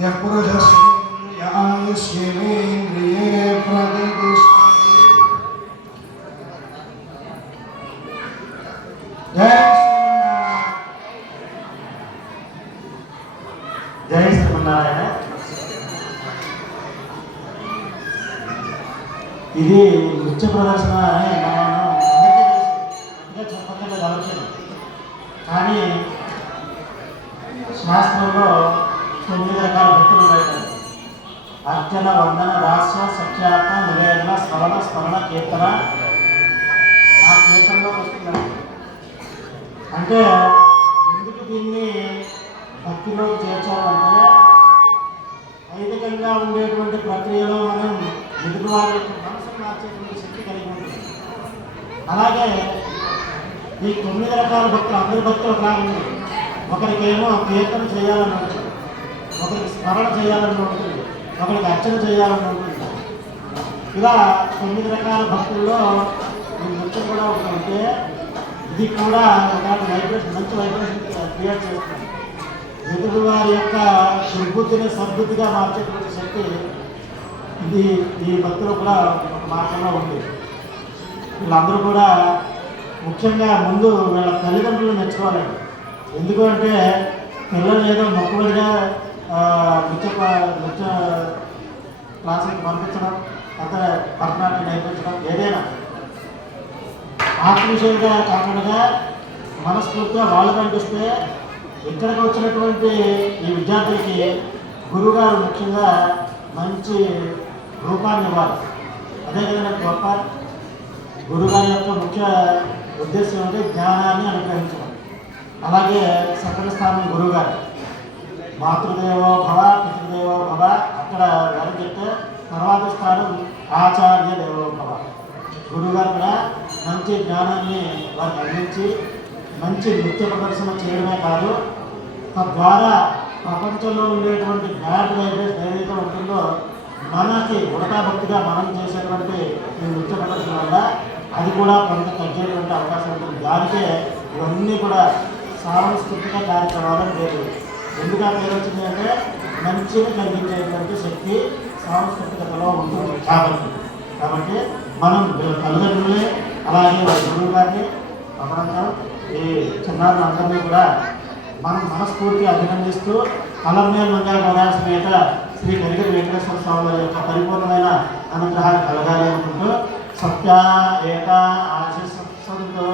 यः पुरुषस्य आयुष्येवेन्द्रिये प्रतिष्ठति। जय श्रीमन्नारायण। ఇది నృత్య ప్రదర్శన అని మనం చెప్పకుండా గమనించాం. కానీ శాస్త్రంలో 9 రకాల భక్తులు ఉన్నాయి. అర్చన, వందన, దాస్య, సఖ్యాత, నివేదన, శ్రవణ, స్మరణ, కీర్తన. ఆ కీర్తనలో వస్తున్నాయి. అంటే ఎందుకు దీన్ని భక్తిలో చేర్చాలంటే వైదికంగా ఉండేటువంటి ప్రక్రియలో మనం ఎదుటి వారి యొక్క మనసును మార్చేటువంటి శక్తి కలిగి ఉంటుంది. అలాగే ఈ 9 రకాల భక్తులు అందరి భక్తులు కాదు. ఒకరికేమో కీర్తన చేయాలని ఉంటుంది, ఒకరికి స్మరణ చేయాలని ఉంటుంది, ఒకరికి అర్చన చేయాలని ఉంటుంది. ఇలా 9 రకాల భక్తుల్లో ఈ నృత్యం కూడా ఒకటి ఉంటే ఇది కూడా ఒక వైబ్రేషన్, మంచి వైబ్రేషన్ క్రియేట్ చేస్తుంది. ఎదుటి వారి యొక్క దుర్బుద్ధిని సద్బుద్ధిగా మార్చేటువంటి శక్తి ఇది ఈ భక్తులు కూడా ఒక మార్గంలో ఉంది. వీళ్ళందరూ కూడా ముఖ్యంగా ముందు వీళ్ళ తల్లిదండ్రులు మెచ్చుకోవాలండి. ఎందుకు అంటే పిల్లలు ఏదో మొక్కుబడిగా నృత్య క్లాసులకు పంపించడం, అక్కడ భరతనాట్యం నేర్పించడం, ఏదైనా ఆర్టిఫిషియల్గా కాకుండా మనస్ఫూర్తిగా వాళ్ళు కనిపిస్తే ఇక్కడికి వచ్చినటువంటి ఈ విద్యార్థులకి గురువుగారు ముఖ్యంగా మంచి రూపాన్ని ఇవ్వాలి. అదేవిధంగా గొప్ప గురువుగారి యొక్క ముఖ్య ఉద్దేశం అంటే జ్ఞానాన్ని అనుగ్రహించడం. అలాగే సకల స్థానం గురువుగారు మాతృదేవో భవ, పితృదేవో భవ, అక్కడ ఎవరు చెప్తే తర్వాత స్థానం ఆచార్య దేవో భవ. గురువుగారు కూడా మంచి జ్ఞానాన్ని వారికి అందించి మంచి నృత్య ప్రదర్శన చేయడమే కాదు, తద్వారా ప్రపంచంలో ఉండేటువంటి బ్యాడ్ వైబ్రేషన్ ఏదైతే ఉంటుందో మనకి ఉడతా భక్తిగా మనం చేసేటువంటి ఈ నృత్య ప్రదర్శన వల్ల అది కూడా కొంత తగ్గేటువంటి అవకాశం ఉంటుంది. దానికే ఇవన్నీ కూడా సాంస్కృతిక కార్యక్రమాలని పేరు. ఎందుకు పేరు వచ్చింది అంటే మంచిని కలిగించేటువంటి శక్తి సాంస్కృతికతలో ఉంటుంది కాబట్టి మనం తల్లిదండ్రులే అలాగే గురువు గారిని అదనంగా ఈ చిన్నారులు అందరినీ కూడా మనం మనస్ఫూర్తిగా అభినందిస్తూ అలర్మేల్ మంగళ గోదావరి సమేత శ్రీ కరిగిరి వెంకటేశ్వర స్వామి వారి యొక్క పరిపూర్ణమైన అనుగ్రహాన్ని కలగాలి అనుకుంటూ సత్య ఏక ఆశీస్సులతో